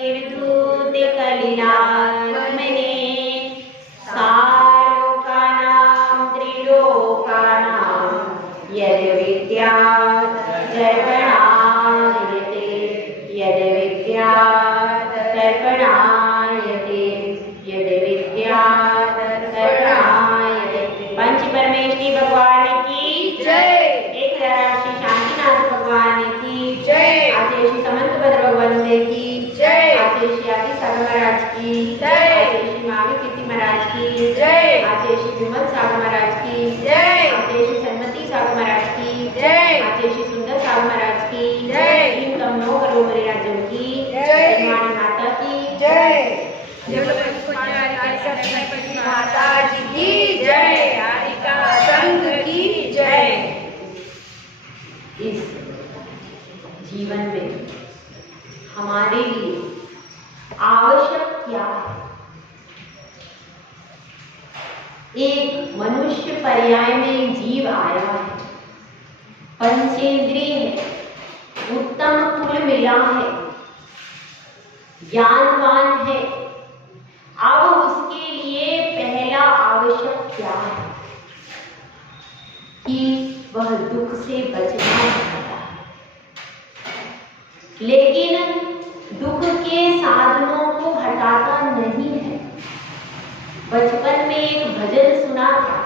निर्धूत कलिलात्मने सालोकानां त्रिलोकानां यद् विद्यात् तर्पणायते यद् विद्यात् तर्पणायते यद् विद्यात् तर्पणायते। पंच परमेश्वरी भगवान की जय। एक श्री शांतिनाथ भगवान की जय। आचार्य श्री समंतभद्र भगवान की जय। आचार्य श्री आदि सागर महाराज की जय। आचार्य श्री महावीर कीर्ति महाराज की जय। आचार्य श्री विमल सागर महाराज की जय। आचार्य श्री सन्मति सागर महाराज की जय। आचार्य श्री सुंदर सागर महाराज की जय। इन कमलों करो मेरे राज्यों की जय। हमारी माता की जय। माता जी की जय। हारिका संघ की जय। इस जीवन में हमारे लिए आवश्यक क्या है? एक मनुष्य पर्याय में जीव आया है, पंचेंद्रिय है, उत्तम कुल मिला है, ज्ञानवान है। अब उसके लिए पहला आवश्यक क्या है कि वह दुख से बचना चाहता है, लेकिन दुख के साधनों को हटाता नहीं है। बचपन में एक भजन सुना था,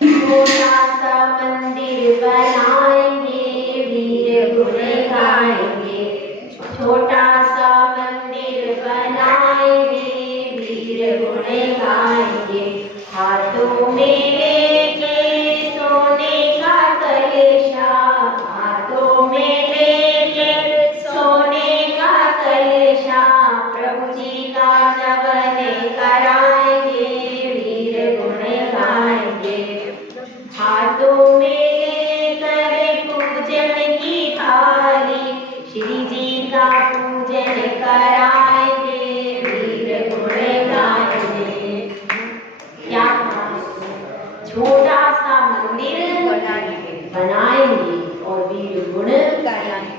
छोटा सा मंदिर बनाएंगे वीर गुण गाएंगे, छोटा सा मंदिर बनाएंगे वीर गुण गाएंगे, हाथों में लेके सोने का कलशा, हाथों में लेके सोने का कलशा, प्रभु जी का नवन कराएंगे वीर गुण गाएंगे, हाथों में लेकर पूजन की थाली, श्री जी का पूजन कराएंगे वीर गुण गाएंगे। क्या छोटा सा मंदिर बनाएंगे और वीर गुण गाएंगे।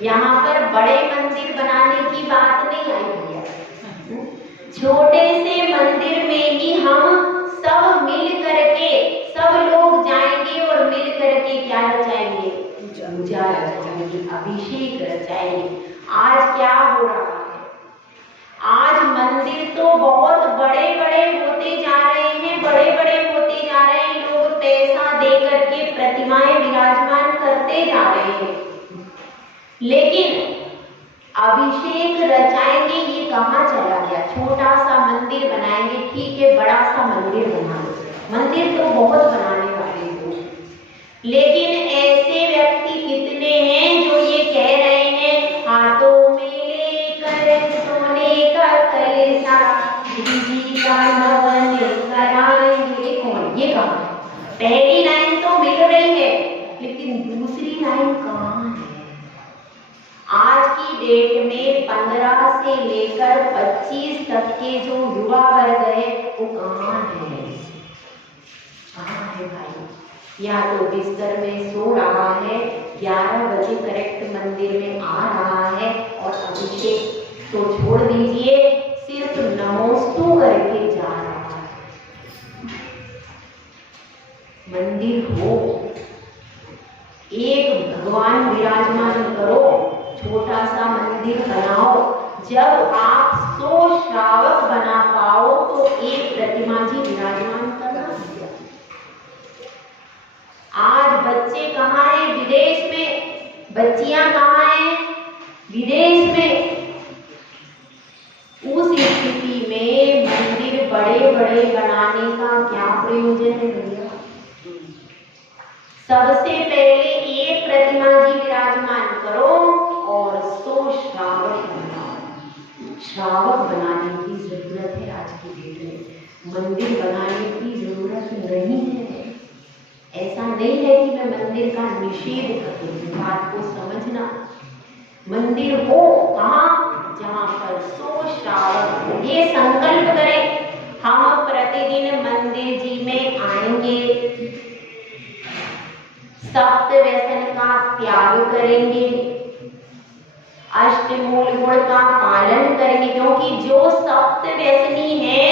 यहाँ पर बड़े मंदिर बनाने की बात नहीं आई है। छोटे से मंदिर में ही हम सब मिल करके सब लोग जाएंगे और मिल करके क्या रचाएंगे? पूजा रचाएंगे, अभिषेक रचाएंगे। आज क्या हो रहा है? आज मंदिर तो बहुत बड़े बड़े होते जा रहे हैं, बड़े बड़े होते जा रहे हैं। लोग पैसा दे करके प्रतिमाएं विराजमान करते जा रहे हैं, लेकिन अभिषेक रचाएंगे ये कहाँ चला गया? छोटा सा मंदिर बनाएंगे, ठीक है, बड़ा सा मंदिर बना लो। मंदिर तो बहुत बनाने वाले हो, लेकिन ऐसे व्यक्ति कितने हैं जो ये कह रहे हैं हाथों में लेकर सोने का कलशा, श्री जी का नवन कराएंगे। कौन? ये कहाँ? पहली लाइन तो मिल रही है, लेकिन दूसरी लाइन कहाँ है? आज की डेट में 15 से लेकर 25 तक के जो युवा वर्ग है वो कहाँ है? कहाँ है भाई? या तो बिस्तर में सो रहा है, 11 बजे करेक्ट मंदिर में आ रहा है, और अभिषेक तो छोड़ दीजिए, सिर्फ नमोस्तु करके जा रहा है। मंदिर हो, एक भगवान विराजमान करो, छोटा सा मंदिर बनाओ। जब आप 100 श्रावक बना पाओ तो एक प्रतिमा जी विराजमान करना। आज बच्चे कहाँ हैं? विदेश में। बच्चियां कहाँ हैं? विदेश में। उस स्थिति में मंदिर बड़े बड़े बनाने का क्या प्रयोजन है भैया? सबसे पहले एक प्रतिमा जी विराजमान करो और 100 श्रावक बनाओ। श्रावक बनाने की जरूरत है आज की डेट में, मंदिर बनाने की जरूरत नहीं है। ऐसा नहीं है कि मैं मंदिर का निषेध करती हूँ, बात को समझना। मंदिर हो कहाँ? जहाँ पर 100 श्रावक हो। ये संकल्प करें, हम प्रतिदिन मंदिर जी में आएंगे, सप्त व्यसन का त्याग करेंगे, अष्टमूल गुण का पालन करेंगे, क्योंकि जो सप्त व्यसनी है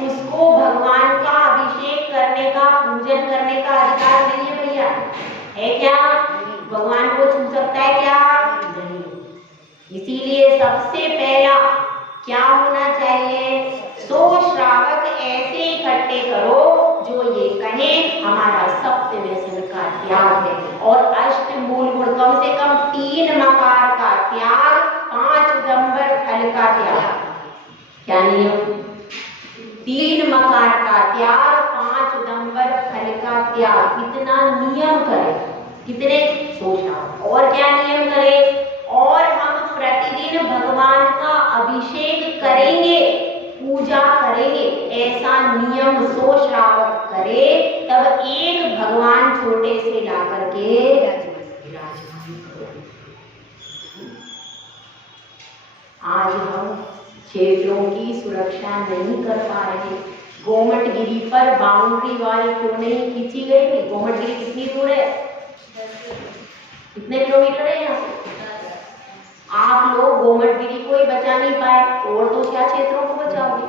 उसको भगवान का अभिषेक करने का, पूजन करने का अधिकार नहीं है भैया। है क्या? भगवान को छू सकता है क्या? नहीं। इसीलिए सबसे पहला क्या होना चाहिए? 100 श्रावक ऐसे इकट्ठे करो जो ये कहे हमारा सप्त व्यसन का त्याग है, और अष्टमूल गुण कम से कम 3 मकार का त्याग, 5 उदंबर फल का त्याग। क्या नियम? 3 मकार का त्याग, 5 उदंबर फल का त्याग। कितना नियम करे? कितने? 100 श्रावक। और क्या नियम करे? और हम प्रतिदिन भगवान का अभिषेक करेंगे, पूजा करेंगे, ऐसा नियम 100 श्रावक करे, तब एक भगवान छोटे से ला करके विराजमान करो। आज हम क्षेत्रों की सुरक्षा नहीं कर पा रहे। गोमटगिरी पर बाउंड्री वॉल क्यों नहीं खींची गई थी? गोमटगिरी कितनी दूर है? कितने किलोमीटर है यहाँ से? आप लोग गोमटगिरी को ही बचा नहीं पाए, और तो क्या क्षेत्रों को बचाओगे?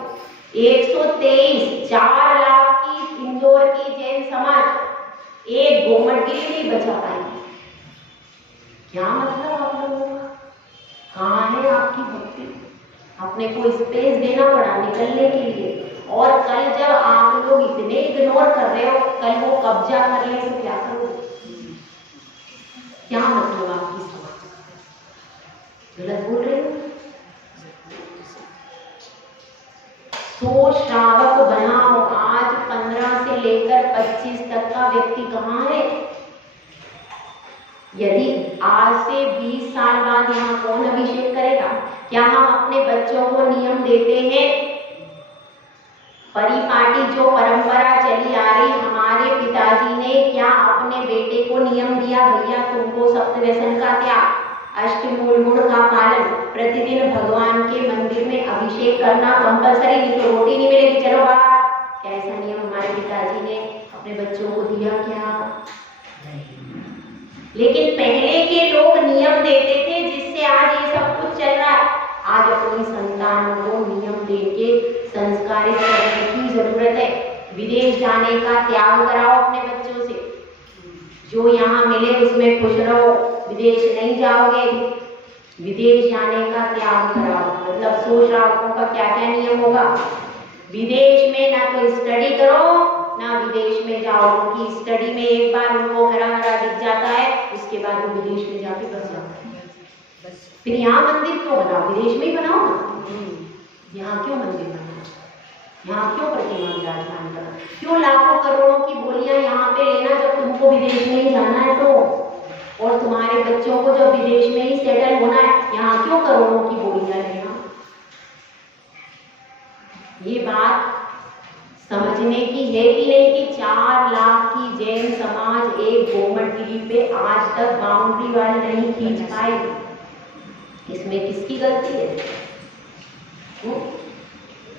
123 4 लाख की इंदौर की जैन समाज एक गोमटगिरी नहीं बचा पाएगी। क्या मतलब आप लोगों का? कहाँ है आपकी भक्ति? अपने को स्पेस देना पड़ा निकलने के लिए। और कल जब आप लोग इतने इग्नोर कर रहे हो, कल वो कब्जा कर ले तो क्या करोगे? क्या मतलब आपकी समाज? गलत बोल रहे हो? 100 श्रावक बनाओ। आज 15 से लेकर 25 तक का व्यक्ति कहाँ है? यदि आज से 20 साल बाद यहाँ कौन अभिषेक करेगा? क्या हम अपने बच्चों को नियम देते हैं? परिपाटी जो परंपरा चली आ रही, हमारे पिताजी ने क्या अपने बेटे को नियम दिया? भैया तुमको सप्त व्यसन का त्याग, अष्टमूल गुण का पालन, प्रतिदिन भगवान के मंदिर में अभिषेक करना कंपलसरी, नहीं तो रोटी नहीं मिलेगी, चलो बाहर। क्या ऐसा नियम हमारे पिताजी ने अपने बच्चों को दिया? क्या लेकिन पहले के लोग नियम देते थे, जिससे आज ये सब कुछ चल रहा है। आज अपनी संतानों को नियम देके संस्कारित करने की जरूरत है। विदेश जाने का त्याग कराओ अपने बच्चों से, जो यहाँ मिले उसमें खुश रहो। विदेश नहीं जाओगे, विदेश जाने का त्याग कराओ। मतलब 100 श्रावकों का क्या क्या नियम होगा? विदेश में ना तो स्टडी करो ना विदेश में जाओ, क्योंकि स्टडी में एक बार उनको हरा हरा दिख जाता है, उसके बाद वो विदेश में जाके बस जाता है। फिर यहाँ मंदिर क्यों बनाओ? विदेश में ही बनाओ ना। यहाँ क्यों मंदिर बनाओ? यहाँ क्यों प्रतिमा विराजमान करना? क्यों लाखों करोड़ों की बोलियां यहाँ पे लेना जब तुमको विदेश में ही जाना है तो? और तुम्हारे बच्चों को जब विदेश में ही सेटल होना है, यहाँ क्यों करोड़ों की बोलियां लेना? ये बात समझने की है कि नहीं कि 4 लाख की जैन समाज एक गोमटगिरी पे आज तक बाउंड्री वाल नहीं खींच पाई। इसमें किसकी गलती है?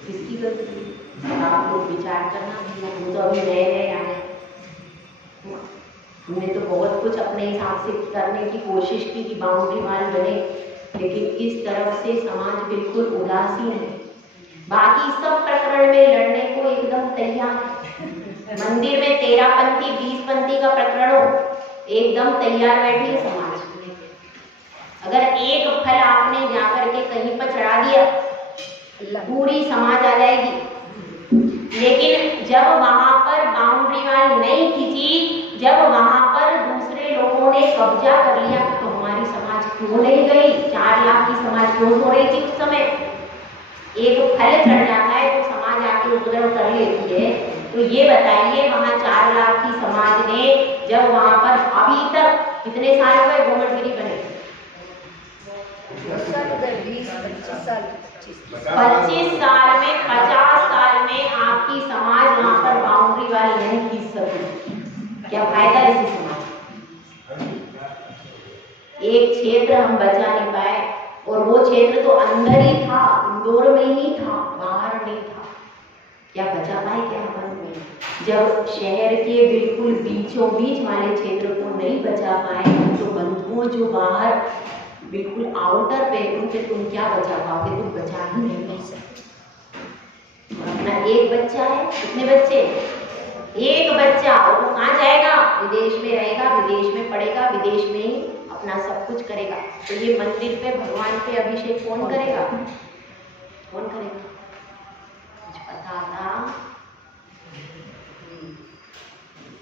किसकी गलती है? आप लोग विचार करना। हम तो अभी नए नए आए, हमने तो बहुत कुछ अपने हिसाब से करने की कोशिश की कि बाउंड्री वाल बने, लेकिन इस तरफ से समाज बिल्कुल उदासीन है। बाकी सब प्रकरण में लड़ने को एकदम तैयार है। मंदिर में 13 पंथी 20 पंथी का प्रकरण हो, एकदम तैयार बैठी है समाज। अगर एक फल आपने जाकर के कहीं पर चढ़ा दिया, पूरी समाज आ जाएगी। लेकिन जब वहां पर बाउंड्री वाल नहीं खींची, जब वहां पर दूसरे लोगों ने कब्जा कर लिया, तो हमारी समाज क्यों नहीं गई? 4 लाख की समाज क्यों सो रही थी उस समय? एक फल चढ़ जाता है तो समाज आके उपद्रव कर लेती है। तो ये बताइए, वहां 4 लाख की समाज ने जब वहां पर अभी तक कितने साल हुए गोमटगिरी बने? 25 साल में, 50 साल में आपकी समाज वहां पर बाउंड्री वाल नहीं खींच सकी। क्या फायदा इसी समाज? एक क्षेत्र हम बचा नहीं पाए, और वो क्षेत्र तो अंदर ही था, इंदौर में ही था, बाहर नहीं था। क्या बचा पाए क्या हम में? जब शहर के बिल्कुल बीचों बीच वाले क्षेत्र को नहीं बचा पाए, तो बंधुओं जो बाहर बिल्कुल आउटर पहलू पे तुम क्या बचा पाओगे? तुम बचा ही नहीं सकते। अपना एक बच्चा है, कितने बच्चे? एक बच्चा, वो कहाँ जाएगा? विदेश में रहेगा, विदेश में पढ़ेगा, विदेश में ही अपना सब कुछ करेगा। तो ये मंदिर पे भगवान पे अभिषेक कौन करेगा? कौन करेगा? कुछ पता था?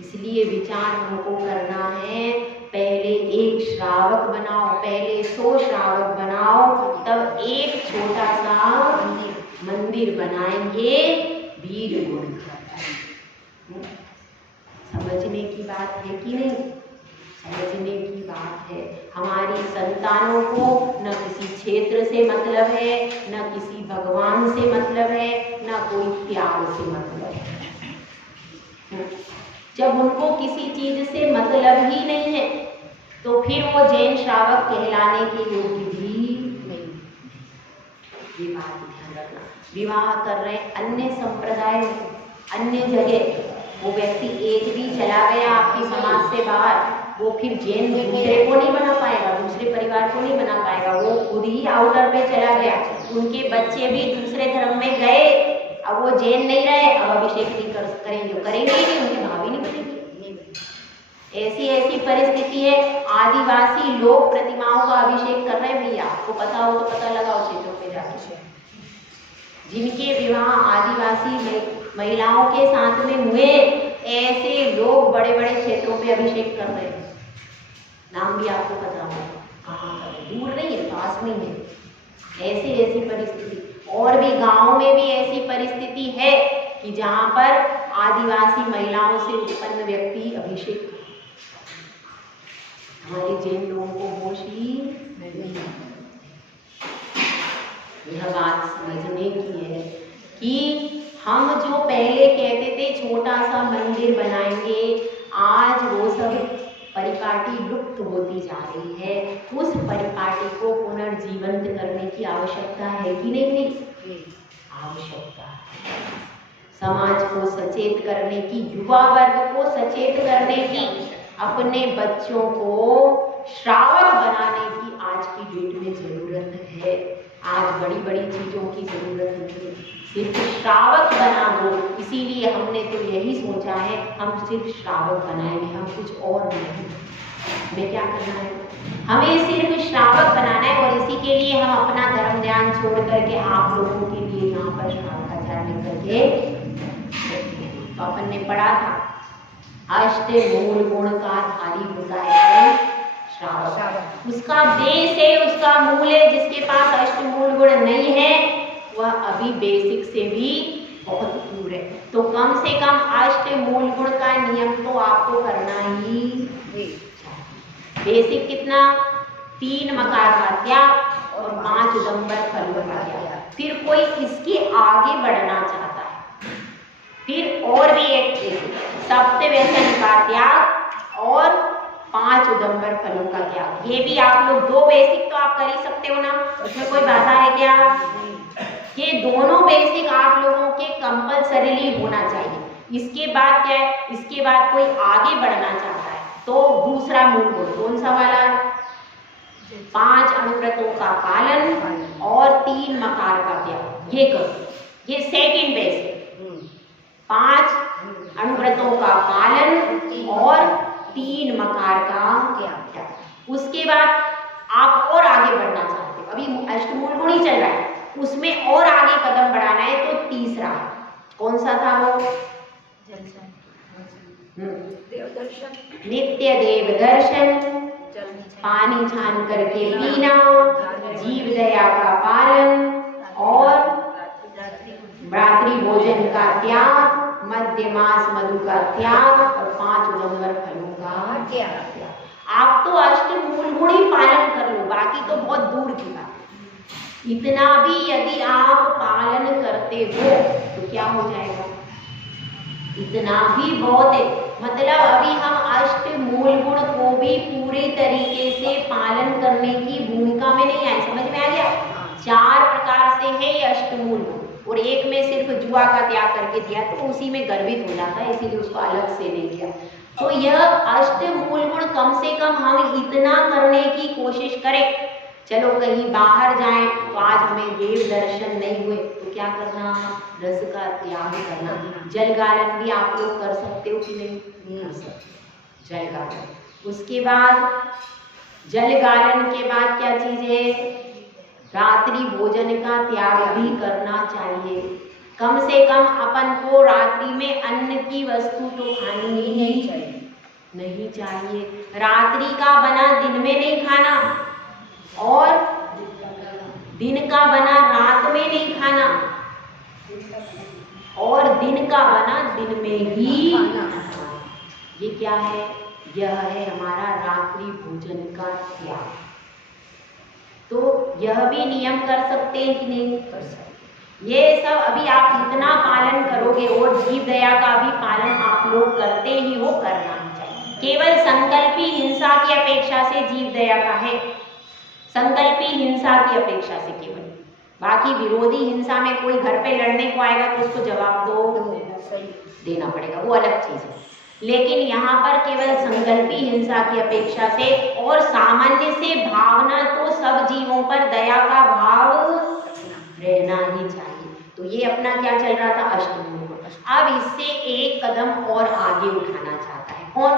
इसलिए विचार हमको करना है, पहले एक श्रावक बनाओ, पहले 100 श्रावक बनाओ, तब एक छोटा सा मंदिर बनाएंगे वीर गुण। समझने की बात है कि नहीं? समझने की बात है। हमारी संतानों को न किसी क्षेत्र से मतलब है, न किसी भगवान से मतलब है, न कोई प्यार से मतलब है। जब उनको किसी चीज से मतलब ही नहीं है तो फिर वो जैन श्रावक कहलाने के योग्य भी नहीं। ये बात ध्यान रखना। विवाह कर रहे अन्य संप्रदाय में, अन्य जगह, वो व्यक्ति एक भी चला गया आपकी समाज से बाहर, वो फिर जैन दूसरे को नहीं बना पाएगा, दूसरे परिवार को नहीं बना पाएगा। वो खुद ही आउटर पे चला गया, उनके बच्चे भी दूसरे धर्म में गए, अब वो जैन नहीं रहे, अब अभिषेक नहीं करेंगे, करेंगे ही नहीं, उनके भाभी नहीं बनेंगे। ऐसी परिस्थिति है। आदिवासी लोग प्रतिमाओं का अभिषेक कर रहे हैं भैया, आपको पता हो तो पता लगाओ क्षेत्रों पे जाके। जिनके विवाह आदिवासी महिलाओं के साथ में हुए, ऐसे लोग बड़े बड़े क्षेत्रों पे अभिषेक कर रहे हैं। नाम भी आपको पता हो, कहाँ का, दूर नहीं है, पास में है। ऐसी परिस्थिति, और भी गांव में भी ऐसी परिस्थिति है कि जहां पर आदिवासी महिलाओं से उत्पन्न व्यक्ति अभिषेक। हमारे जैन लोगों को होश ही नहीं। यह बात समझने की है कि हम जो पहले कहते थे छोटा सा मंदिर बनाएंगे, आज वो सब परिपाटी लुप्त होती जा रही है। उस परिपाटी को पुनर्जीवंत करने की आवश्यकता है कि नहीं? आवश्यकता है। समाज को सचेत करने की, युवा वर्ग को सचेत करने की, अपने बच्चों को श्रावक बनाने की आज की डेट में जरूरत है। आज बड़ी बड़ी चीजों की जरूरत नहीं है, सिर्फ श्रावक बना दो। इसीलिए हमने तो यही सोचा है, हम सिर्फ श्रावक बनाएंगे, हम कुछ और नहीं। हमें क्या करना है? हमें सिर्फ श्रावक बनाना है, और इसी के लिए हम अपना धर्म ध्यान छोड़ करके आप लोगों के लिए यहाँ पर श्रावकाचार्य करके। तो अपन ने पढ़ा था, अष्ट मूल गुण का धारी होता है श्रावक। उसका बेस है, उसका मूल है। जिसके पास अष्ट मूल गुण नहीं है वह अभी बेसिक से भी बहुत दूर है। तो कम से कम अष्ट मूल गुण का नियम तो आपको करना ही चाहिए। बेसिक कितना? 3 मकार का त्याग और 5 उदंबर फलों का त्याग। फिर कोई इसके आगे बढ़ना चाहता है, फिर और भी एक सप्त व्यसन का त्याग और 5 उदंबर फलों का त्याग। ये भी आप लोग 2 बेसिक तो आप कर ही सकते हो ना, उसमें कोई बाधा है क्या? ये दोनों बेसिक आप लोगों के कंपल्सरीली होना चाहिए। इसके बाद क्या है? इसके बाद कोई आगे बढ़ना चाहता है तो दूसरा मूल गुण कौन सा वाला? 5 अनुव्रतों का पालन और 3 मकार का त्याग। ये करो, ये सेकंड बेसिक। 5 अनुव्रतों का पालन और 3 मकार का त्याग। उसके बाद आप और आगे बढ़ना चाहते हो, अभी अष्टमूल गुण ही चल रहा है, उसमें और आगे कदम बढ़ाना है तो तीसरा कौन सा था वो? देवदर्शन। नित्य देव दर्शन, पानी छान करके पीना, जीव दया का पालन और रात्रि भोजन का त्याग, मध्य मास मधु का त्याग और 5 उदंबर फलों का त्याग। आप तो अष्ट मूल गुण ही पालन कर लो, बाकी तो बहुत दूर की बात। इतना भी यदि आप पालन करते हो तो क्या हो जाएगा? इतना भी बहुत है। मतलब अभी हम अष्ट मूल गुण को भी पूरे तरीके से पालन करने की भूमिका में नहीं आए। समझ में आ गया? 4 प्रकार से है ये अष्टमूल गुण, और एक में सिर्फ जुआ का त्याग करके दिया तो उसी में गर्वित हो जाता है, इसीलिए उसको अलग से नहीं किया। तो यह अष्टमूल गुण कम से कम हम इतना करने की कोशिश करें। चलो कहीं बाहर जाएं तो आज हमें देव दर्शन नहीं हुए तो क्या करना, रस का त्याग करना। जल गालन भी आप लोग कर सकते हो कि नहीं? कर सकते जल गालन। उसके बाद जल गालन के बाद क्या चीज है, रात्रि भोजन का त्याग भी करना चाहिए। कम से कम अपन को रात्रि में अन्न की वस्तु तो खानी ही नहीं चाहिए। रात्रि का बना दिन में नहीं खाना और दिन का बना रात में नहीं खाना और दिन का बना दिन में ही खाना। ये क्या है? यह है हमारा रात्रि भोजन का त्याग। तो यह भी नियम कर सकते हैं कि नहीं? कर सकते। ये सब अभी आप इतना पालन करोगे और जीव दया का भी पालन आप लोग करते ही हो, करना चाहिए। केवल संकल्पी हिंसा की अपेक्षा से जीव दया का है, संकल्पी हिंसा की अपेक्षा से केवल। बाकी विरोधी हिंसा में कोई घर पे लड़ने को आएगा तो उसको जवाब दो देना पड़ेगा, वो अलग चीज है। लेकिन यहाँ पर केवल संकल्पी हिंसा की अपेक्षा से और सामान्य से भावना तो सब जीवों पर दया का भाव रहना ही चाहिए। तो ये अपना क्या चल रहा था, अष्टमूल। अब इससे एक कदम और आगे उठाना चाहता है कौन?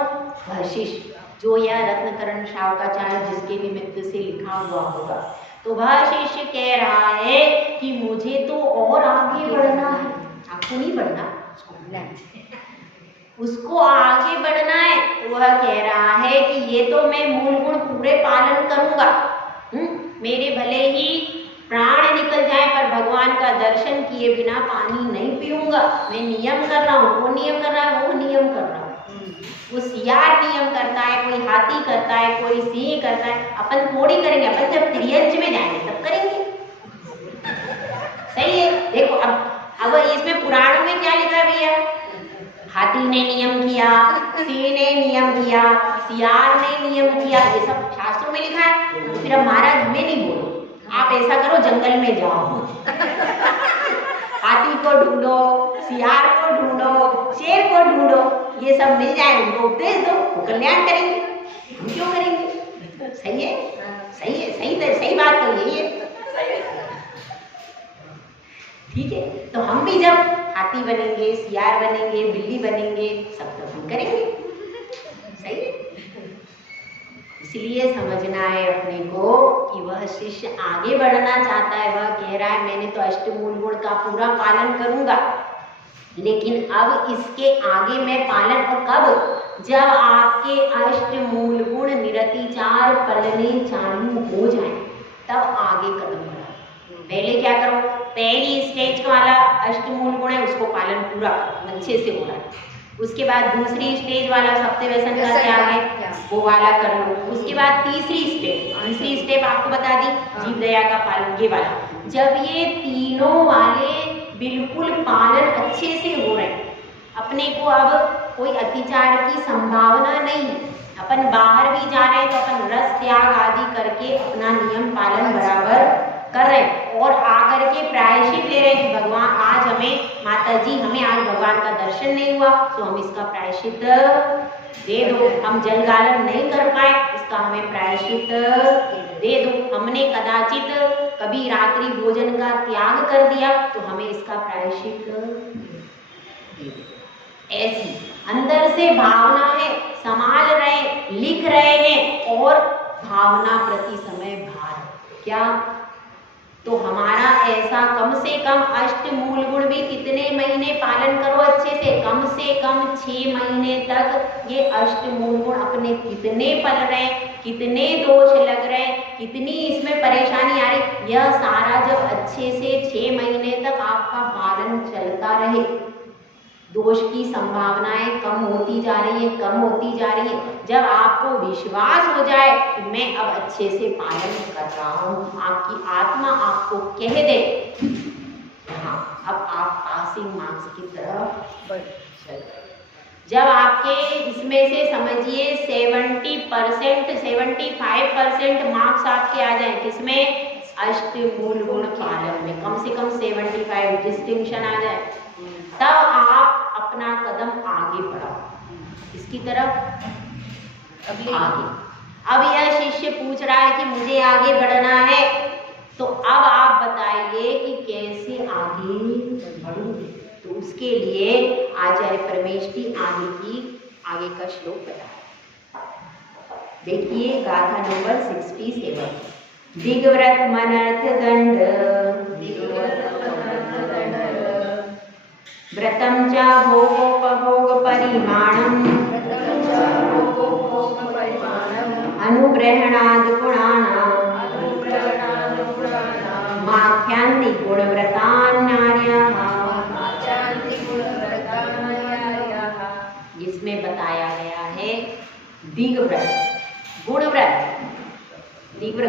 वशिष्ठ, जो यह रत्नकरण शावकाचार्य जिसके निमित्त से लिखा हुआ होगा। तो वह शिष्य कह रहा है कि मुझे तो और आगे बढ़ना है। आपको नहीं बढ़ना, उसको आगे बढ़ना है। तो वह कह रहा है कि ये तो मैं मूल गुण पूरे पालन करूंगा, मेरे भले ही प्राण निकल जाए पर भगवान का दर्शन किए बिना पानी नहीं पीऊंगा। मैं नियम कर रहा हूँ, वो नियम कर रहा है, वो नियम कर रहा है। वो सियार नियम करता है, कोई हाथी करता है, कोई सिंह करता है। अपन थोड़ी करेंगे, अपन जब त्रियंच में जाएंगे तब करेंगे। सही है। देखो अब इसमें पुराणों में क्या लिखा है भैया? हाथी ने नियम किया, सिंह ने नियम किया, सियार ने नियम किया, ये सब शास्त्रों में लिखा है। फिर अब महाराज हमें नहीं बोलो, आप ऐसा करो जंगल में जाओ, हाथी को ढूंढो, सियार को ढूंढो, शेर को ढूंढो, ये सब मिल जाए उनको उपदेश दो, वो कल्याण करेंगे, हम क्यों करेंगे? सही है, सही है, सही बात तो यही है। ठीक है, तो हम भी जब हाथी बनेंगे, सियार बनेंगे, बिल्ली बनेंगे, सब तो हम करेंगे। सही है। इसलिए समझना है अपने को कि वह शिष्य आगे बढ़ना चाहता है। वह कह रहा है मैंने तो अष्टमूल गुण का पूरा पालन करूंगा, लेकिन अब इसके आगे मैं पालन, और कब? जब आपके अष्टमूल गुण निरतिचार पलने चालू हो जाए तब आगे कदम बढ़ाओ। पहले क्या करो? पहली स्टेज वाला अष्टमूल गुण है उसको पालन पूरा अच्छे से हो रहा है। उसके बाद दूसरी स्टेज वाला सप्त व्यसन का त्याग है, वो वाला कर लो। उसके बाद तीसरी स्टेप आपको बता दी, जीव दया का पालन, ये वाला। जब ये तीनों वाले बिल्कुल पालन अच्छे से हो रहे हैं, अपने को अब कोई अतिचार की संभावना नहीं, अपन बाहर भी जा रहे हैं तो अपन रस त्याग आदि करके अपना नियम पालन बराबर कर रहे हैं और आकर के प्रायश्चित ले रहे हैं कि भगवान आज हमें, माता जी हमें आज भगवान का दर्शन नहीं हुआ तो हम इसका प्रायश्चित दे दो। हम जल गालन नहीं कर पाए, इसका हमें प्रायश्चित दे दो। हमने कदाचित कभी रात्रि भोजन का त्याग कर दिया तो हमें इसका प्रायश्चित दे दो। ऐसी अंदर से भावना है, संभाल रहे, लिख रहे हैं और भावना प्रति समय भार क्या, तो हमारा ऐसा कम से कम अष्टमूल गुण भी कितने महीने पालन करो अच्छे से कम 6 महीने तक ये अष्टमूल गुण अपने कितने पल रहे, कितने दोष लग रहे, कितनी इसमें परेशानी आ रही, यह सारा जब अच्छे से 6 महीने तक आपका पालन चलता रहे, दोष की संभावनाएं कम होती जा रही है, जब आपको विश्वास हो जाए कि मैं अब अच्छे से पालन कर रहा हूँ, आपकी आत्मा आपको कह दे हाँ अब आप पासिंग मार्क्स की तरफ बढ़ चल, जब आपके इसमें से समझिए 70% 75% मार्क्स आपके आ जाए, किसमें? अष्टमूल गुण पालन में कम से कम 75 डिस्टिंक्शन आ जाए, तब आप अपना कदम आगे बढ़ाओ, इसकी तरफ आगे। अब यह शिष्य पूछ रहा है कि मुझे आगे बढ़ना है, तो अब आप बताइए कि कैसे आगे बढ़ूं। तो उसके लिए आचार्य परमेष्ठी आगे का श्लोक बताया। देखिए गाथा नंबर 67। दिग्व्रत मनर्थ दंड व्रतम च भोगोपभोग परिमाणम अनुग्रहणाद गुणानां माख्यांति गुणव्रतान्यार्याः। जिसमें बताया गया है दिग्व्रत गुणव्रत।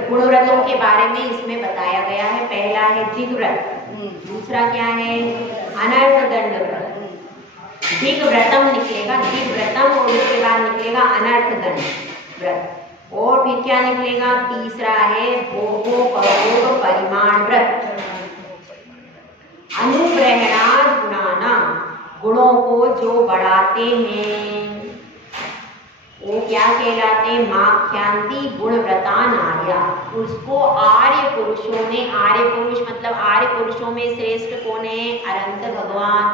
गुणव्रतों के बारे में इसमें बताया गया है। पहला है दिग्व्रत, दूसरा क्या है अनर्थ दंड व्रत। दिग्व्रतम निकलेगा, दिग्व्रतम, और उसके बाद निकलेगा अनर्थ दंड व्रत, और फिर क्या निकलेगा तीसरा है भोगोपभोग परिमाण व्रत। अनुग्रहणाद गुणानां, गुणों को जो बढ़ाते हैं वो क्या कहलाते हैं माख्यांति गुणव्रतान आर्या। उसको आर्य पुरुषों ने, आर्य पुरुष मतलब आर्य पुरुषों में श्रेष्ठ कौन है अनंत भगवान,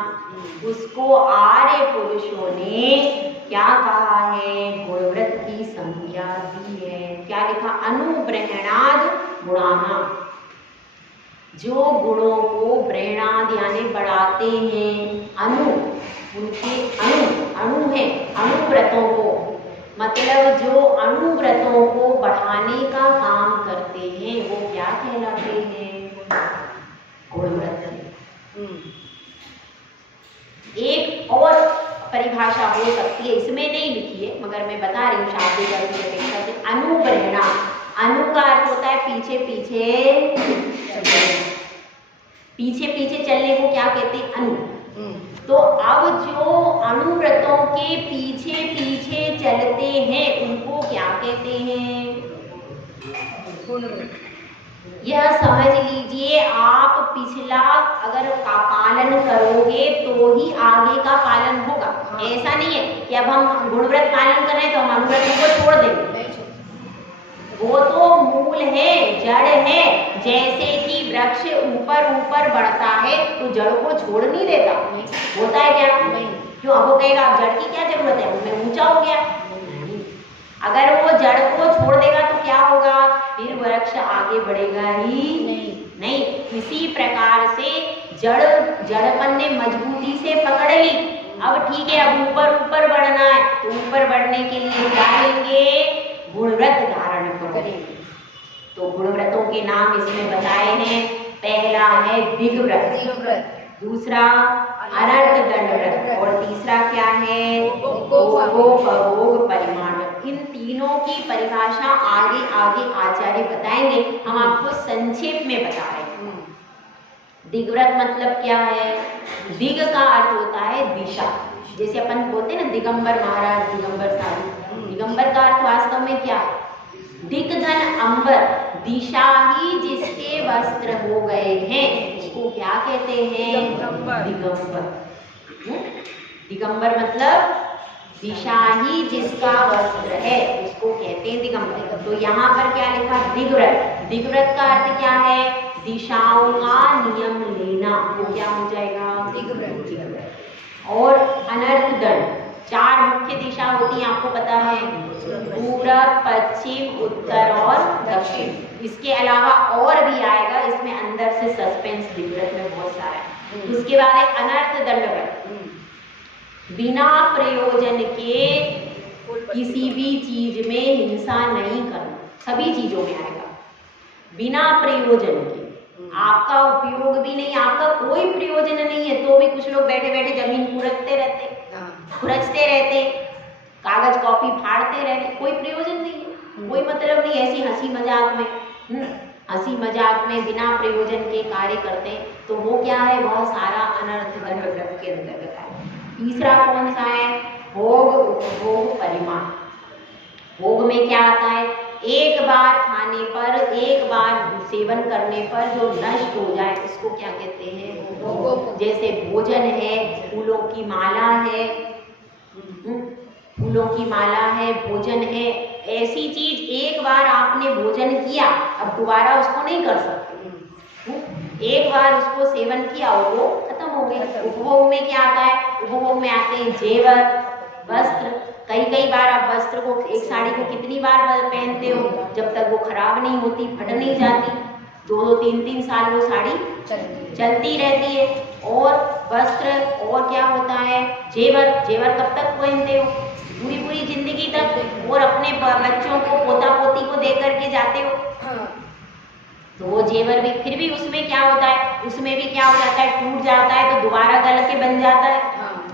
उसको आर्य पुरुषों ने क्या कहा है गुणव्रत की संज्ञा दी है। क्या लिखा अनुग्रहणाद गुणाना, जो गुणों को ब्रहणाद यानी बढ़ाते हैं, अनु उनके अणु है, अनुव्रतों को मतलब जो अनुव्रतों को बढ़ाने का काम करते हैं वो क्या कहलाते हैं गुणव्रत। एक और परिभाषा हो सकती है, इसमें नहीं लिखी है मगर मैं बता रही हूँ शाब्दिक अर्थ की अपेक्षा से। अनुप्रेरणा, अनु का अर्थ होता है पीछे पीछे चलने को क्या कहते हैं अनु। तो अब जो अनुव्रतों के पीछे पीछे चलते हैं उनको क्या कहते हैं यह समझ लीजिए। आप पिछला अगर का पालन करोगे तो ही आगे का पालन होगा। ऐसा नहीं है कि अब हम गुणव्रत पालन कर रहे हैं तो हम अनुव्रतों को छोड़ देंगे। वो तो मूल है, जड़ है। जैसे कि वृक्ष ऊपर ऊपर बढ़ता है तो जड़ को छोड़ नहीं देता, होता है क्या? क्यों? अब वो कहेगा अब जड़ की क्या जरूरत है, मैं ऊंचा हो गया। अगर वो जड़ को छोड़ देगा तो क्या होगा, फिर वृक्ष आगे बढ़ेगा ही नहीं। इसी प्रकार से जड़पन ने मजबूती से पकड़ ली। अब ठीक है, अब ऊपर ऊपर बढ़ना है तो ऊपर बढ़ने के लिए क्या लेंगे, गुणव्रत धारण करेंगे। तो गुणव्रतों के नाम इसमें बताए हैं। पहला है दिग्व्रत, दूसरा अनर्थ दंड व्रत, और तीसरा क्या है भोगोपभोग परिमाण। इन तीनों की परिभाषा आगे आगे आचार्य बताएंगे, हम आपको संक्षेप में बता रहे हैं। दिग्व्रत मतलब क्या है, दिग का अर्थ होता है दिशा। जैसे अपन बोलते हैं ना दिगंबर महाराज, दिगंबर साधु। दिगंबर का अर्थ वास्तव में क्या है, दिग्धन अंबर, दिशा ही जिसके वस्त्र हो गए हैं उसको क्या कहते हैं दिगंबर। दिगंबर मतलब दिशा ही जिसका वस्त्र है उसको कहते हैं दिगंबर। तो यहाँ पर क्या लिखा दिग्व्रत। दिग्व्रत का अर्थ क्या है, दिशाओं का नियम लेना, वो क्या हो जाएगा दिग्व्रत। और अनर्थ दंड, चार मुख्य दिशा होती है आपको पता है, पूरब पश्चिम उत्तर और दक्षिण। इसके अलावा और भी आएगा, इसमें अंदर से सस्पेंस दिग्व्रत में बहुत सारा है। उसके बाद है अनर्थ दंड व्रत, बिना प्रयोजन के किसी भी चीज में हिंसा नहीं करना। सभी चीजों में आएगा बिना प्रयोजन के, आपका उपयोग भी नहीं, आपका कोई प्रयोजन नहीं है तो भी कुछ लोग बैठे बैठे जमीन खुरचते रहते, कागज कॉपी फाड़ते रहते, कोई प्रयोजन नहीं है, कोई मतलब नहीं। ऐसी हंसी मजाक में बिना प्रयोजन के कार्य करते तो वो क्या है, बहुत सारा अनर्थ दंड व्रत के अंतर्गत है। तीसरा कौन सा है, भोग उपभोग परिमाण। भोग में क्या आता है, एक बार खाने पर, एक बार सेवन करने पर जो नष्ट हो जाए उसको क्या कहते हैं भोग। जैसे भोजन है, फूलों की माला है, भोजन है, ऐसी चीज एक बार आपने भोजन किया, अब दोबारा उसको नहीं कर सकते। एक बार उसको सेवन किया और वो खत्म हो गया। उपभोग में क्या आता है? उपभोग में आते हैं जेवर, वस्त्र। कई बार आप वस्त्र को, एक साड़ी को कितनी बार पहनते हो, जब तक वो खराब नहीं होती, फट नहीं जाती, 2-2, 3-3 साल वो साड़ी चलती रहती है। और वस्त्र, और क्या होता है? जेवर। जेवर कब तक पहनते हो? पूरी जिंदगी तक। और अपने बच्चों को, पोता पोती को दे करके जाते हो। तो वो जेवर भी, फिर भी उसमें क्या होता है? उसमें भी क्या हो जाता है? टूट जाता है तो दोबारा गल के बन जाता है।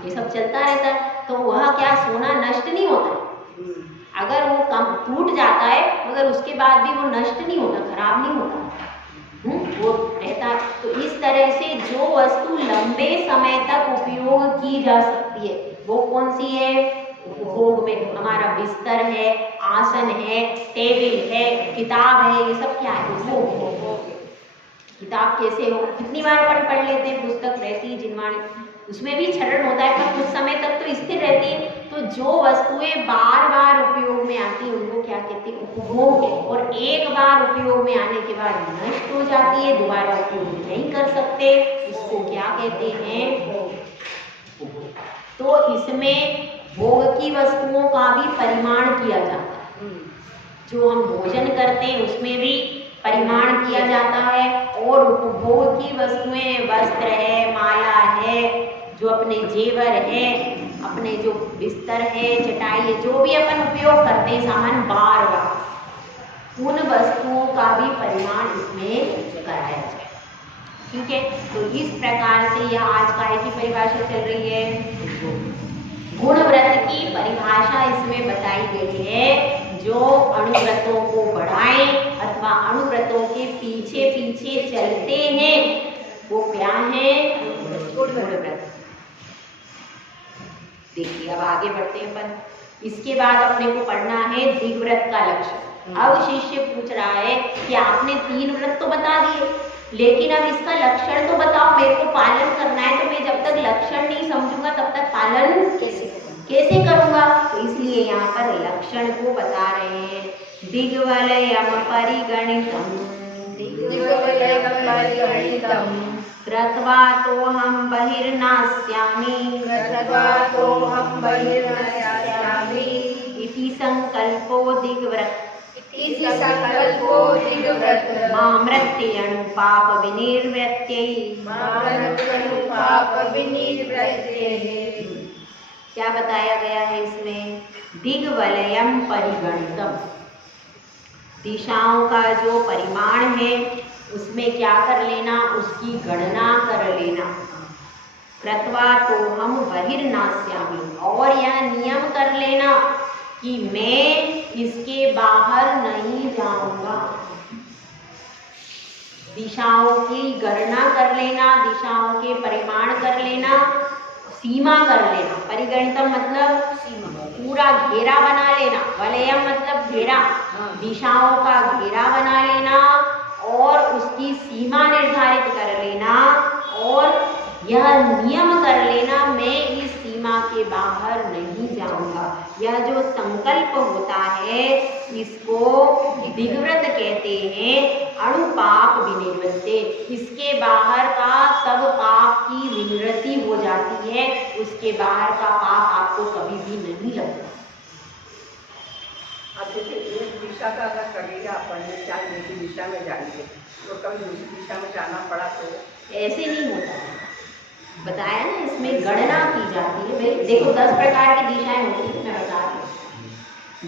ये सब चलता रहता है। तो वह क्या, सोना नष्ट नहीं होता। अगर वो कम टूट जाता है मगर उसके बाद भी वो नष्ट नहीं होता, खराब नहीं होता, वो रहता है। तो इस तरह से जो वस्तु लंबे समय तक उपयोग की जा सकती है वो कौन सी है? उपभोग में हमारा बिस्तर है, आसन है, टेबल है, किताब है, ये सब क्या है? उपभोग। किताब कैसे हो, कितनी बार अपन पढ़ लेते हैं, पुस्तक रहती है जिनवाणी, उसमें भी क्षरण होता है पर कुछ समय तक तो स्थिर रहती है। तो जो वस्तुएं बार बार उपयोग में आती है उनको क्या कहते हैं? उपभोग है। और एक बार उपयोग में आने के बाद नष्ट हो जाती है, दोबारा उपयोग नहीं कर सकते, उसको क्या कहते हैं? तो इसमें भोग की वस्तुओं का भी परिमाण किया जाता है। जो हम भोजन करते हैं उसमें भी परिमाण किया जाता है। और उपभोग की वस्तुएं, वस्त्र है, माला है, जो अपने जेवर है, अपने जो बिस्तर है, चटाई है, जो भी अपन उपयोग करते हैं सामान बार बार, उन वस्तुओं का भी परिमाण इसमें कराया जाए। ठीक है। तो इस प्रकार से यह आज काय की परिभाषा चल रही है? गुणव्रत की परिभाषा इसमें बताई गई है। जो अणुव्रतों को बढ़ाएं अथवा अणुव्रतों के पीछे पीछे चलते हैं वो क्या है? गुणव्रत। देखिए अब आगे बढ़ते हैं अपन। इसके बाद अपने को पढ़ना है दिग्व्रत का लक्षण। अब शिष्य पूछ रहा है कि आपने 3 व्रत तो बता दिए, लेकिन अब इसका लक्षण तो बताओ, मेरे को पालन करना है, तो मैं जब तक लक्षण नहीं समझूंगा तब तक पालन कैसे करूंगा? तो इसलिए यहाँ पर लक्षण को बता रहे हैं। दिग्वलयम परिगणितम कृत्वा तो हम बहिर्नास्यामि इति संकल्पो दिग्व्रत मामृत्यणु पाप विनिर्वृत्यै। क्या बताया गया है इसमें? दिग्वलयम परिगणितम, दिशाओं का जो परिमाण है उसमें क्या कर लेना? उसकी गणना कर लेना। कृत्वा तो हम बहिर्नास्यामि, और यह नियम कर लेना कि मैं इसके बाहर नहीं जाऊंगा। दिशाओं की गणना कर लेना, दिशाओं के परिमाण कर लेना, सीमा कर लेना। परिगणितम मतलब सीमा, पूरा घेरा बना लेना। वलयम मतलब घेरा, दिशाओं का घेरा बना लेना और उसकी सीमा निर्धारित कर लेना। और यह नियम कर लेना मैं इस सीमा के बाहर नहीं जाऊंगा। यह जो संकल्प होता है इसको दिग्व्रत कहते हैं। अणुपाप विनिवृत्ते, इसके बाहर का सब पाप की विनिवृत्ति हो जाती है, उसके बाहर का पाप आपको कभी भी नहीं लगता। अब जैसे एक दिशा का अगर करेगा अपन ने, चाहे एक दिशा में जाएंगे तो कभी दूसरी दिशा में जाना पड़ा तो ऐसे नहीं होता है। बताया ना, इसमें गणना की जाती है। भाई देखो 10 प्रकार की दिशाएं होती है, मैं बता रही हूँ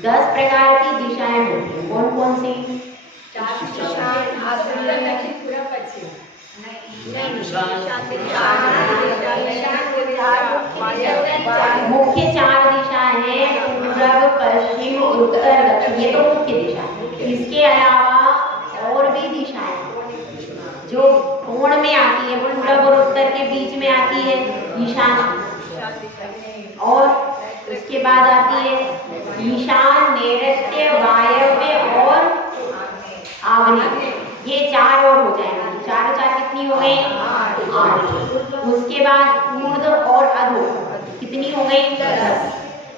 10 प्रकार की दिशाएं होती हैं। कौन कौन सी? 4 मुख्य 4 दिशाएं हैं, पूर्व, पश्चिम, उत्तर, दक्षिण, ये तो मुख्य दिशा है। इसके अलावा और भी दिशाएं जो कोण में आती है, पूर्व और उत्तर के बीच में आती है ईशान, और उसके बाद आती है ईशान, नैऋत्य, वायव्य और आग्नेय। ये 4 और हो जाएंगे। 4 कितनी हो गई? 8। उसके बाद ऊर्ध्व और अधो कितनी हो गई? 10।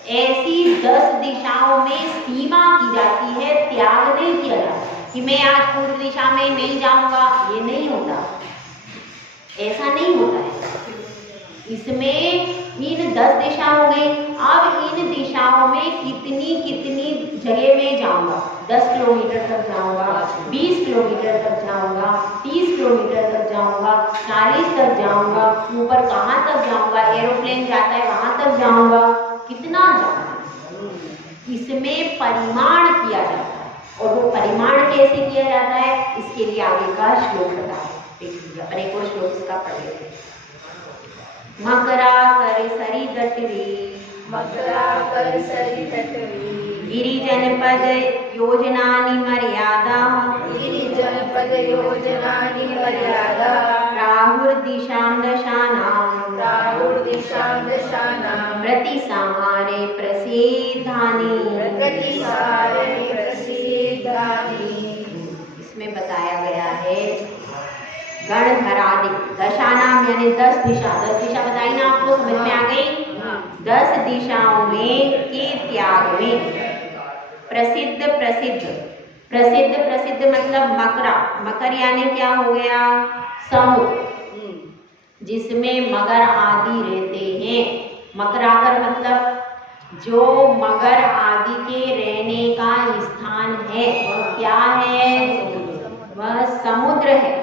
ऐसी 10 दिशाओं में सीमा की जाती है, त्याग नहीं किया जाता कि मैं आज पूर्व दिशा में नहीं जाऊंगा, ये नहीं होता, ऐसा नहीं होता है। इसमें इन 10 दिशा हो गई। अब इन दिशाओं में कितनी कितनी जगह में जाऊंगा, 10 किलोमीटर तक जाऊंगा, 20 किलोमीटर तक जाऊंगा, 30 किलोमीटर तक जाऊंगा, 40 तक जाऊंगा, ऊपर कहाँ तक जाऊंगा, एरोप्लेन जाता है वहां तक जाऊंगा, कितना जाऊंगा, इसमें परिमाण किया जाता है। और वो परिमाण कैसे किया जाता है, इसके लिए आगे का श्लोक बताया। अपन एक और श्लोक इसका पढ़ लेते हैं। मकरा कर सरी गटरी, मकरा कर सरी गटरी, गिरिजनपद योजनानि मर्यादा, गिरिजनपद योजनानि मर्यादा, प्राहुर्दिशां दशानां, प्राहुर्दिशां दशानां, प्रतिसंहारे प्रसिद्धानि, प्रतिसारे प्रसिद्धानि। इसमें बताया गया है गणधरादि दशानाम यानी 10 दिशा, 10 दिशा बताई ना आपको, समझ में आ गई। 10 दिशाओं में के त्याग में प्रसिद्ध प्रसिद्ध प्रसिद्ध प्रसिद्ध मतलब मकरा, मकर यानी क्या हो गया, समुद्र जिसमें मगर आदि रहते हैं। मकराकर मतलब जो मगर आदि के रहने का स्थान है वह क्या है, वह समुद्र है।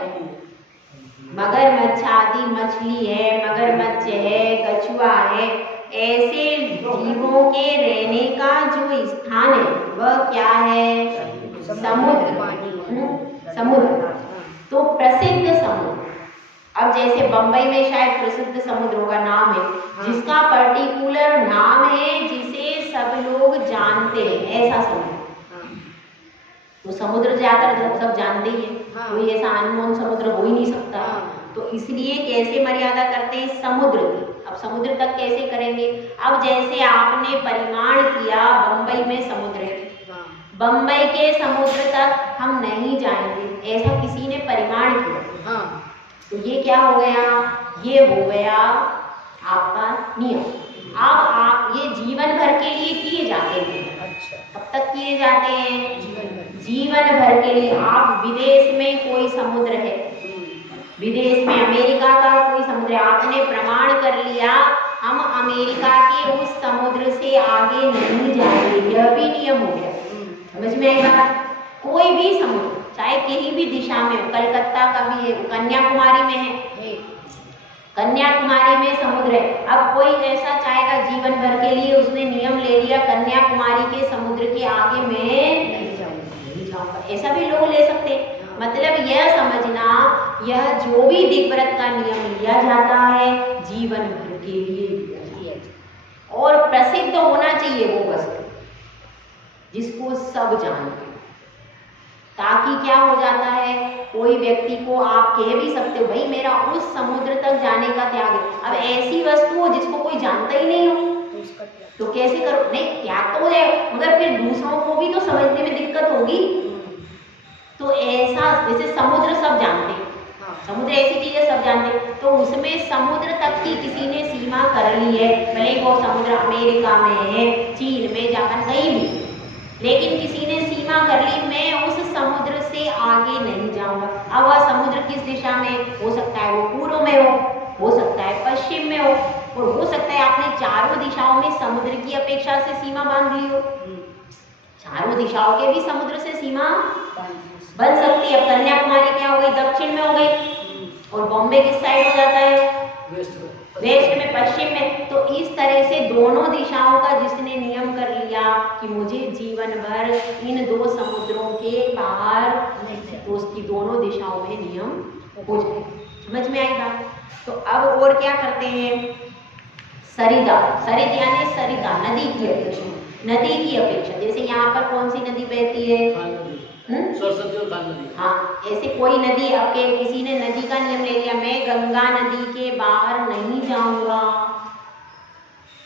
मगरमच्छ आदि मछली है, मगरमच्छ है, कछुआ है, ऐसे जीवों के रहने का जो स्थान है वह क्या है, समुद्र। समुद्र तो प्रसिद्ध समुद्र। अब जैसे बंबई में शायद प्रसिद्ध समुद्र का नाम है, जिसका पर्टिकुलर नाम है जिसे सब लोग जानते हैं, ऐसा समुद्र। तो समुद्र ज्यादातर सब जानते ही है, कोई ऐसा अनमोल समुद्र हो ही नहीं सकता। तो इसलिए कैसे मर्यादा करते हैं, समुद्र की। अब समुद्र तक कैसे करेंगे, अब जैसे आपने परिमाण किया बंबई में समुद्र है, बंबई के समुद्र तक हम नहीं जाएंगे, ऐसा किसी ने परिमाण किया। तो ये क्या हो गया, ये हो गया आपका नियम। अब आप ये जीवन भर के लिए किए जाते हैं। अच्छा, कब तक किए जाते हैं, जीवन भर के लिए। आप विदेश में कोई समुद्र है, विदेश में अमेरिका का कोई समुद्र है, आपने प्रमाण कर लिया हम अमेरिका के उस समुद्र से आगे नहीं जाएंगे, यह भी नियम हो गया। समझ में आई बात। कोई भी समुद्र चाहे कहीं भी दिशा में हो, कलकत्ता का भी है, कन्याकुमारी में है, कन्याकुमारी में समुद्र है। अब कोई ऐसा चाहेगा जीवन भर के लिए, उसने नियम ले लिया कन्याकुमारी के समुद्र के आगे मैं नहीं जाऊंगा, ऐसा भी लोग ले सकते हैं। मतलब यह समझना, यह जो भी दिव्यव्रत का नियम लिया जाता है जीवन भर के लिए लिया जाता है। और प्रसिद्ध होना चाहिए वो वस्तु जिसको सब जानते, ताकि क्या हो जाता है, कोई व्यक्ति को आप कह भी सकते हो भाई मेरा उस समुद्र तक जाने का त्याग है। अब ऐसी वस्तु हो जिसको कोई जानता ही नहीं हो तो कैसे करो, नहीं त्याग तो हो जाएगा, मगर फिर दूसरों को भी तो समझने में दिक्कत होगी। तो ऐसा जैसे समुद्र सब जानते हैं, समुद्र ऐसी चीज है सब जानते हैं, तो उसमें समुद्र तक की किसी ने सीमा कर ली है, भले वो समुद्र अमेरिका में है, चीन में, जापान कहीं भी, लेकिन किसी ने सीमा कर ली मैं उस समुद्र से आगे नहीं जाऊंगा। अब वह समुद्र किस दिशा में, हो सकता है वो पूर्व में हो सकता है पश्चिम में हो, और हो सकता है आपने चारों दिशाओं में समुद्र की अपेक्षा से सीमा बांध ली हो। चारों दिशाओं के भी समुद्र से सीमा बन सकती है। अब कन्याकुमारी क्या हो गई, दक्षिण में हो गई, और बॉम्बे किस साइड हो जाता है, वेस्ट में, पश्चिम में। तो इस तरह से दोनों दिशाओं का जिसने नियम कर लिया कि मुझे जीवन भर इन दो समुद्रों के बाहर नहीं, तो उसकी दोनों दिशाओं में नियम हो जाए। समझ में आई बात। तो अब और क्या करते हैं, सरिता, सरित यानी सरिता नदी की अपेक्षा, नदी की अपेक्षा। जैसे यहाँ पर कौन सी नदी बहती है, सरस्वती और खान नदी। हाँ, ऐसे कोई नदी, आपके किसी ने नदी का नियम ले लिया मैं गंगा नदी के बाहर नहीं जाऊंगा,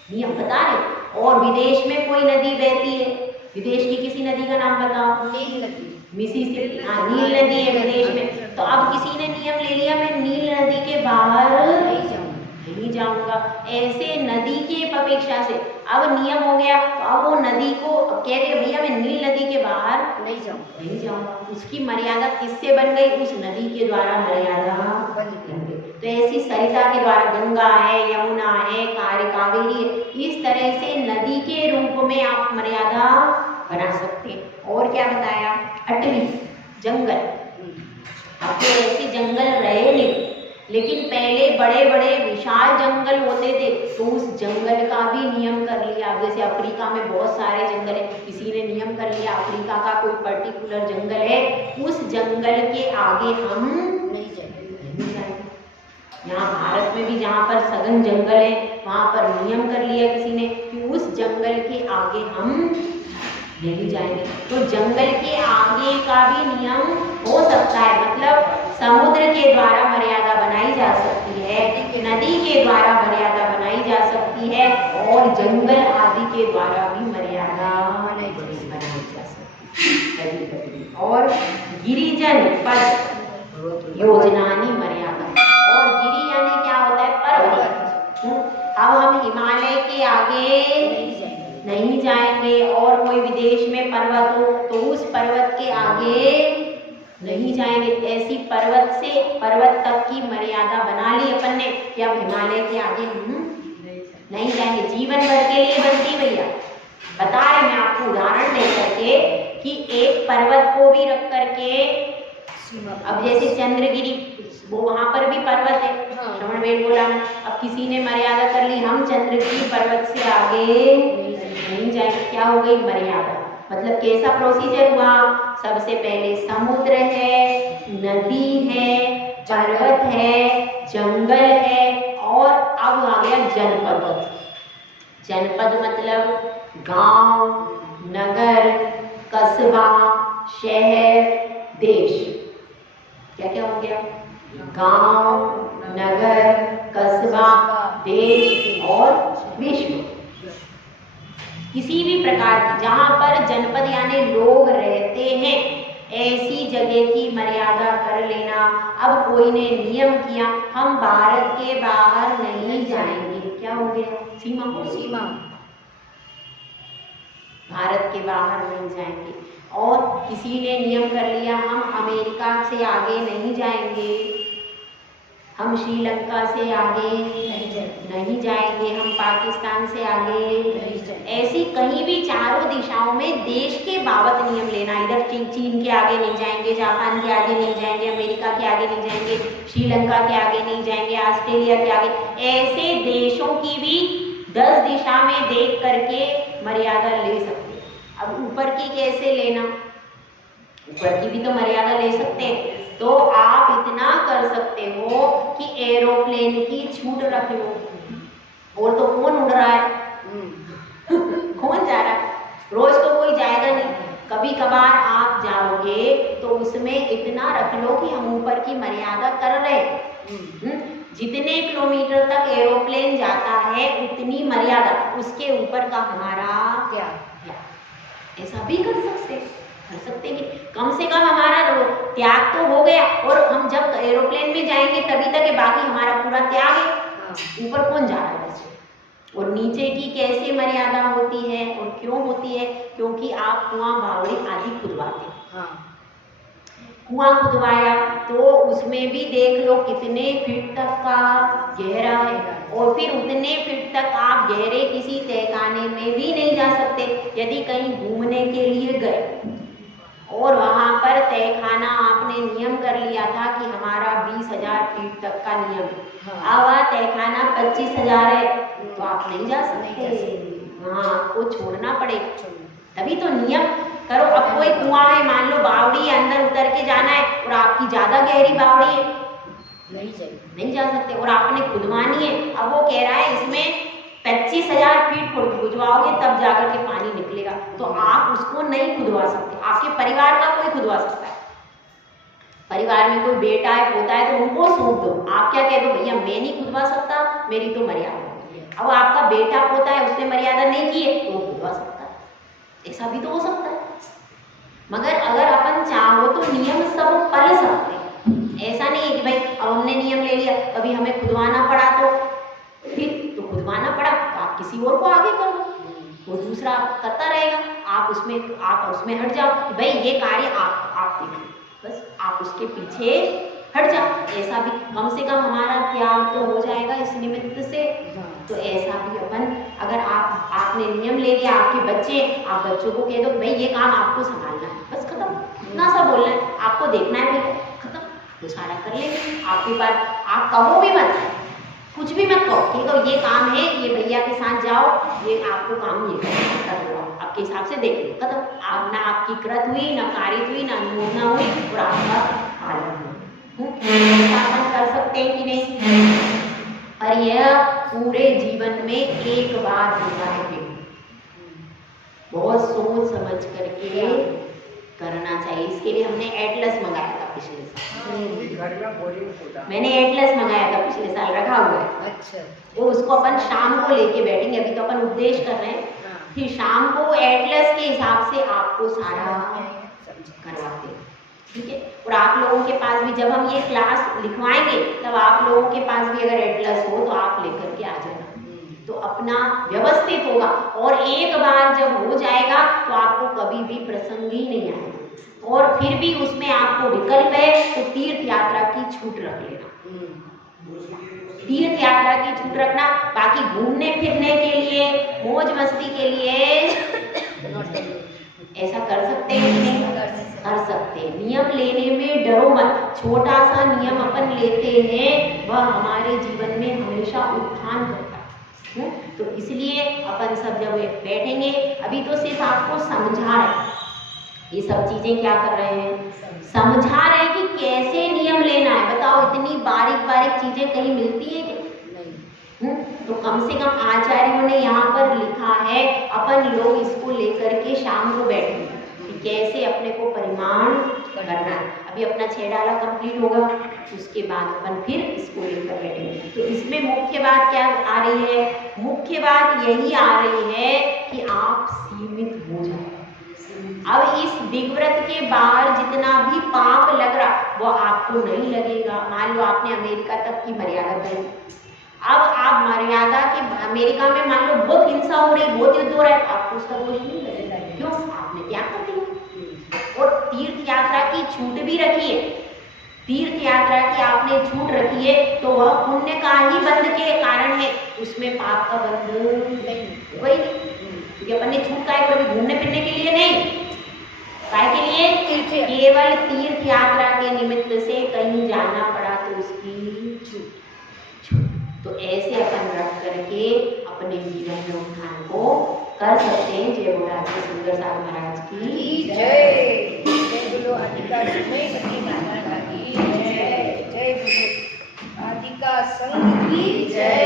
नियम बता रहे। और विदेश में कोई नदी बहती है, विदेश की किसी नदी का नाम बताओ, नील नदी, मिसिसिपी, हाँ नील नदी है विदेश में। तो अब किसी ने नियम ले लिया मैं नील नदी के बाहर नहीं जाऊंगा। ऐसे नदी की अपेक्षा से अब नियम हो गया, तो अब वो नदी को कह रहे भैया मैं नील नदी के बाहर नहीं जाऊंगा। उसकी मर्यादा किससे बन गई? उस नदी के द्वारा मर्यादा बन गई। तो ऐसी सरिता के द्वारा गंगा है, यमुना है, कावेरी है, इस तरह से नदी के रूप में आप मर्यादा बना सकते हैं। और क्या बताया? 8वीं जंगल। अब तो ऐसे जंगल रहे नहीं, लेकिन पहले बड़े बड़े विशाल जंगल होते थे, तो उस जंगल का भी नियम कर लिया। जैसे अफ्रीका में बहुत सारे जंगल है, किसी ने नियम कर लिया अफ्रीका का कोई पर्टिकुलर जंगल है, उस जंगल के आगे हम नहीं जाएंगे। यहाँ भारत में भी जहाँ पर सघन जंगल है, वहाँ पर नियम कर लिया किसी ने कि उस जंगल के आगे हम नहीं जाएंगे। तो जंगल के आगे का भी नियम हो सकता है, मतलब समुद्र के द्वारा मर्यादा बनाई जा सकती है, नदी के द्वारा मर्यादा बनाई जा सकती है, और जंगल आदि के द्वारा भी मर्यादा बनाई जा सकती है। और गिरिजन पद योजनानी मर्यादा। और गिरी यानी क्या होता है? पर्वत। अब हम हिमालय के आगे नहीं जाएंगे, और कोई विदेश में पर्वत हो तो उस पर्वत के आगे नहीं जाएंगे। ऐसी पर्वत से पर्वत तक की मर्यादा बना ली अपन ने कि अब हिमालय के आगे हम नहीं जाएंगे। जीवन भर के लिए बनती भैया, बता रहे मैं आपको उदाहरण दे करके कि एक पर्वत को भी रख करके, अब जैसे चंद्रगिरी, वो वहां पर भी पर्वत है, श्रवणबेल बोला। अब किसी ने मर्यादा कर ली हम चंद्रगिरी पर्वत से आगे नहीं जाएंगे, क्या हो गई? मर्यादा। मतलब कैसा प्रोसीजर हुआ? सबसे पहले समुद्र है, नदी है, पर्वत है, जंगल है, और अब आ गया जनपद। जनपद मतलब गांव, नगर, कस्बा, शहर, देश। क्या क्या हो गया? गांव, नगर, कस्बा, देश और विश्व। किसी भी प्रकार की जहाँ पर जनपद यानी लोग रहते हैं, ऐसी जगह की मर्यादा कर लेना। अब कोई ने नियम किया हम भारत के बाहर नहीं जाएंगे, क्या हो गया? सीमा। भारत के बाहर नहीं जाएंगे। और किसी ने नियम कर लिया हम अमेरिका से आगे नहीं जाएंगे, हम श्रीलंका से आगे नहीं जाएंगे, हम पाकिस्तान से आगे नहीं जाएंगे। ऐसी कहीं भी चारों दिशाओं में देश के बाबत नियम लेना। इधर चीन के आगे नहीं जाएंगे, जापान के आगे नहीं जाएंगे, अमेरिका के आगे नहीं जाएंगे, श्रीलंका के आगे नहीं जाएंगे, ऑस्ट्रेलिया के आगे। ऐसे देशों की भी 10 दिशा में देख करके मर्यादा ले सकते। अब ऊपर की कैसे लेना? ऊपर की भी तो मर्यादा ले सकते हैं। तो आप इतना कर सकते हो कि एरोप्लेन की छूट रख लो। और तो कौन उड़ रहा है? कौन जा रहा है? रोज तो कोई जाएगा नहीं, कभी कभार आप जाओगे तो उसमें इतना रख लो कि हम ऊपर की मर्यादा कर रहे। जितने किलोमीटर तक एरोप्लेन जाता है उतनी मर्यादा, उसके ऊपर का हमारा क्या? ऐसा भी कर सकते कि कम से कम हमारा त्याग तो हो गया, और हम जब एरोप्लेन में जाएंगे तभी तक है, बाकी हमारा पूरा त्याग है। ऊपर कौन जा रहा है वैसे? और नीचे की कैसे मर्यादा होती है और क्यों होती है? क्योंकि आप कुआं, बावड़ी आदि खुदवाते हैं। कुआं खुदवाया तो उसमें भी देख लो कितने फीट तक का गहरा है, और फिर उतने फीट तक आप गहरे किसी तहखाने में भी नहीं जा सकते। यदि कहीं घूमने के लिए गए और वहां पर तहखाना आपने नियम कर लिया था कि हमारा 20,000 फीट तक का नियम है, अब तहखाना 25,000 है, तो आप नहीं जा सकते। हाँ, आपको छोड़ना पड़ेगा, तभी तो नियम करो। अब कोई कुआं है, मान लो बावड़ी है, अंदर उतर के जाना है और आपकी ज्यादा गहरी बावड़ी है, नहीं जा सकते, और आपने खुदवानी है। अब वो कह रहा है इसमें 25,000 फीट खुदवाओगे तब जाकर के पानी निकलेगा, तो आप उसको नहीं खुदवा सकते। आपके परिवार का कोई खुदवा सकता है। परिवार में कोई बेटा है, पोता है, तो उनको सौंप दो। आप क्या कह दो, भैया मैं नहीं खुदवा सकता, मेरी तो मर्यादा है। अब आपका बेटा पोता है, उसने मर्यादा नहीं की है, तो वो खुदवा सकता है। ऐसा भी तो हो सकता है। मगर अगर अपन चाहो तो नियम सब पढ़ सकते हैं। ऐसा नहीं है कि भाई अब हमने नियम ले लिया, कभी हमें खुदवाना पड़ा तो घुमाना पड़ा तो आप किसी और को आगे कर दो, वो दूसरा करता रहेगा, आप उसमें हट जाओ कि भाई ये कार्य आप देखो, बस आप उसके पीछे हट जाओ। ऐसा भी कम से कम हमारा त्याग तो हो जाएगा इस निमित्त से। तो ऐसा भी अपन अगर आपने नियम ले लिया, आपके बच्चे, आप बच्चों को कह दो भाई ये काम आपको संभालना है, बस खत्म, इतना सा बोलना है, आपको देखना है भैया, खत्म, वो सारा कर लेंगे। आपके पास आप कहो भी मत, कुछ भी मत कहो कि ये काम है, ये भैया के साथ जाओ, ये आपको काम ये कर लो, आपके हिसाब से देख लो, खत्म। आप ना आपकी कृत हुई, ना कारित हुई, ना अनुमोदना हुई और आपका पालन हुआ। पालन कर सकते हैं कि नहीं? और यह पूरे जीवन में एक बार होता है, बहुत सोच समझ करके करना चाहिए। इसके लिए हमने एटलस मंगाया था पिछले साल, घर में बोरिंग होता, मैंने एटलस मंगाया था पिछले साल, रखा हुआ है। अच्छा, वो उसको अपन शाम को लेके बैठेंगे, अभी तो अपन उपदेश कर रहे हैं, फिर शाम को एटलस के हिसाब से आपको सारा करवाते हैं, ठीक है। और आप लोगों के पास भी जब हम ये क्लास लिखवाएंगे तब आप लोगों के पास भी अगर एटलस हो तो आप लेकर के आ जाना, तो अपना व्यवस्थित होगा। और एक बार जब हो जाएगा तो आपको कभी भी प्रसंग ही नहीं आएगा। और फिर भी उसमें आपको विकल्प है तो तीर्थ यात्रा की छूट रख लेना, तीर्थ यात्रा की छूट रखना। बाकी घूमने फिरने के लिए, मौज मस्ती के लिए ऐसा कर सकते हैं कि नहीं? कर सकते हैं। नियम लेने में डरो मत, छोटा सा नियम अपन लेते हैं वह हमारे जीवन में हमेशा उत्थान करता है। तो इसलिए अपन सब जब बैठेंगे, अभी तो सिर्फ आपको समझा रहे, ये सब चीजें क्या कर रहे हैं, समझा रहे हैं कि कैसे नियम लेना है। बताओ इतनी बारीक बारीक चीजें कहीं मिलती है क्या? तो कम से कम आचार्यों ने यहाँ पर लिखा है, अपन लोग इसको लेकर के शाम को बैठेंगे कि कैसे अपने को परिमाण करना है। अभी अपना 6 डाला कंप्लीट होगा, उसके बाद अपन फिर इसको लेकर बैठेंगे। तो इसमें मुख्य बात क्या आ रही है? मुख्य बात यही आ रही है कि आप सीमित हो जाए। अब इस विग्व्रत के बाहर जितना भी पाप लग रहा वो आपको नहीं लगेगा। मान लो आपने अमेरिका तक की मर्यादा करी, अब आप मर्यादा के अमेरिका में मान लो बहुत हिंसा हो रही, बहुत युद्ध हो रहा है, आपको उसका दोष नहीं लगेगा, क्यों? आपने त्याग कर दिया। और तीर्थ यात्रा की छूट भी रखी है, तीर्थ यात्रा की आपने छूट रखी है तो वह पुण्य का ही बंध के कारण है, उसमें पाप का बंध नहीं, वही क्योंकि अपन ने छूट का है, कभी घूमने फिरने के लिए नहीं, काय के लिए? केवल तीर्थ यात्रा के निमित्त से कहीं जाना पड़ा तो उसकी छूट। तो ऐसे अपन रख करके अपने जीवन में उत्थान को कर सकते हैं। जय बोला के सुंदर सागर महाराज की जय। जय बोलो आदिका सुमयपति माता की जय। जय बोलो आदिका संघ की जय।